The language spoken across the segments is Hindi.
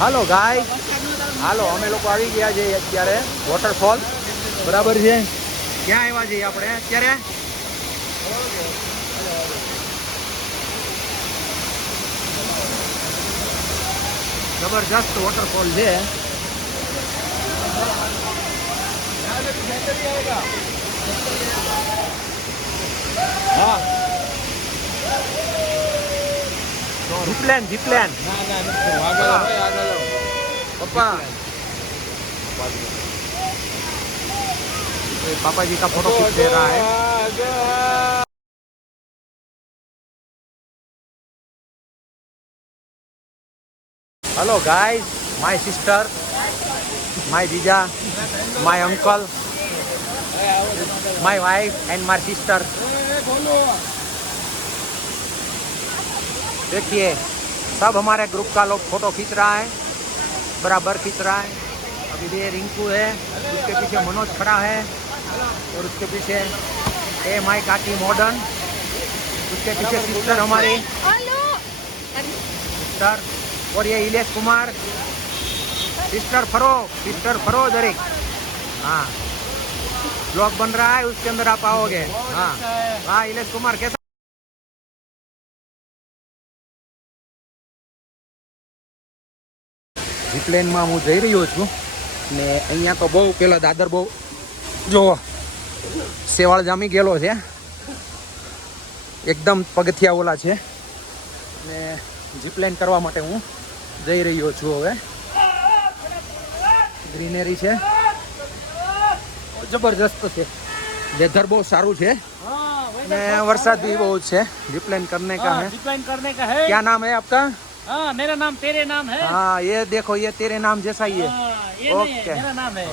હાલો ગાય, હાલો અમે લોકો આવી ગયા છે અત્યારે વોટરફોલ, બરાબર છે? ક્યાં આવ્યા છીએ આપણે અત્યારે? જબરજસ્ત વોટરફોલ છે. હા, જીપલેન જીपलेन पप्पा पापा जी का फोटो खींच दे रहा है. Hello guys, my sister, my जीजा, my uncle, my wife and my sister. देखिए सब हमारे ग्रुप का लोग फोटो खींच रहा है, बराबर खींच रहा है. अभी ये रिंकू है, उसके पीछे मनोज खड़ा है और उसके पीछे ए माई काकी मॉडर्न, उसके पीछे सिस्टर हमारी सिस्टर, और ये इलेश कुमार. सिस्टर फरो दरेक. हाँ, ब्लॉग बन रहा है, उसके अंदर आप आओगे. हाँ हाँ, इलेश कुमार कैसा? જીપલેનમાં હું જઈ રહ્યો છું ને અહીંયા તો બહુ પેલા દાદર બહુ જો સેવાળ જામી ગયેલો છે, એકદમ પગથિયા ઓલા છે ને જીપલેન કરવા માટે હું જઈ રહ્યો છું. હવે ગ્રીનરી છે, જબરજસ્ત છે, વેધર બહુ સારું છે ને વરસાદ भी बहुत છે. જીપलेन करने का है. जीपलाइन करने का है. क्या नाम है आपका? हाँ, मेरा नाम तेरे नाम है. हाँ, ये देखो, ये तेरे नाम जैसा ही है. ये नहीं है, मेरा नाम है.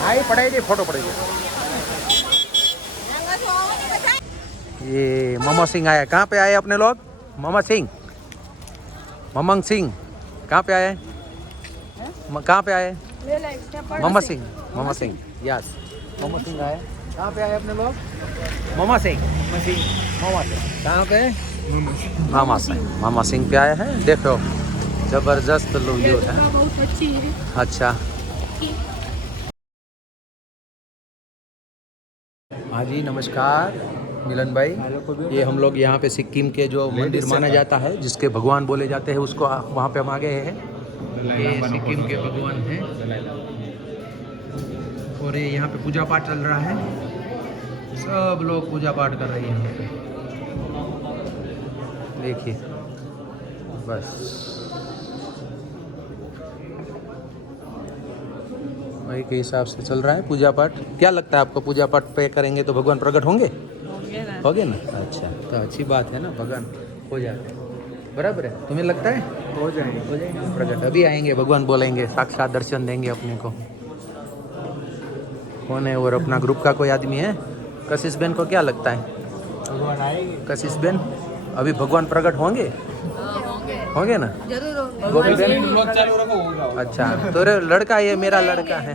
हाँ, ये पढ़ाई दे, फोटो पढ़ाई दे. ये ममा सिंह आया. कहाँ पे आए अपने लोग? ममा सिंह, ममंग सिंह, कहाँ पे आए? कहाँ पे आए? Mama Singh, mama Singh, yes, mama Singh आए. कहाँ पे आए अपने लोग? ममा सिंह, ममा सिंह, कहाँ पे? मामा सिंह पे आए हैं. देखो जबरदस्त व्यू है. अच्छा, हाँ जी, नमस्कार मिलन भाई. ये हम लोग यहाँ पे सिक्किम के जो मंदिर माना जाता है, जिसके भगवान बोले जाते हैं, उसको वहाँ पे हम आ गए हैं. ये सिक्किम के भगवान हैं और ये यहाँ पे पूजा पाठ चल रहा है. सब लोग पूजा पाठ कर रहे हैं यहाँ पे. देखिए बस वही के हिसाब से चल रहा है पूजा पाठ. क्या लगता है आपको, पूजा पाठ पे करेंगे तो भगवान प्रकट होंगे? होंगे ना. अच्छा, तो अच्छी बात है ना, भगवान हो जाते हैं. बराबर है, तुम्हें लगता है? हो जाएंगे प्रकट. अभी आएंगे, भगवान बोलेंगे, साक्षात दर्शन देंगे अपने को. कौन है और अपना ग्रुप का कोई आदमी है? कशिश बेन को क्या लगता है? भगवान आएंगे. कशिश बेन, अभी भगवान प्रकट होंगे? होंगे ना, जरूर होंगे. अच्छा, तो लड़का, ये मेरा लड़का है.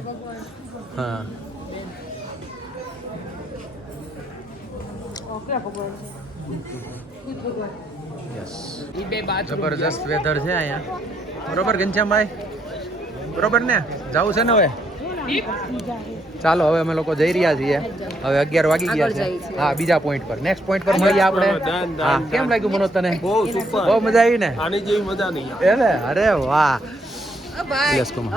हाँ, यस. જબરજસ્ત વેધર છે અહીંયા, બરોબર ઘનશ્યામભાઈ? બરોબર ને, જવું છે ને હવે? ચાલો હવે અમે લોકો જઈ રહ્યા છીએ. હવે 11 વાગી ગયા છે. હા, બીજા પોઈન્ટ પર, નેક્સ્ટ પોઈન્ટ પર મળીએ આપણે. હા, કેમ લાગ્યું મનોજ તને? બહુ સુપર, બહુ મજા આવી ને? આની જેવી મજા નહીં. એટલે અરે વાહ. યસ કુમાર.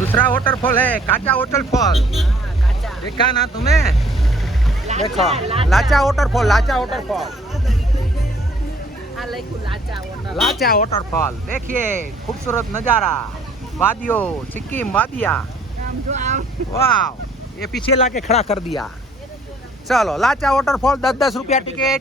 दूसरा वाटरफॉल है काचा वाटरफॉल. देखा ना तुम्हें? देखो लाचा वाटरफॉल, लाचा वाटरफॉल. लाचा वाटरफॉल देखिए खूबसूरत नजारा वादियों सिक्किम वादिया वाह ये पीछे लाके खड़ा कर दिया चलो लाचा वाटरफॉल 10-10 रुपया टिकट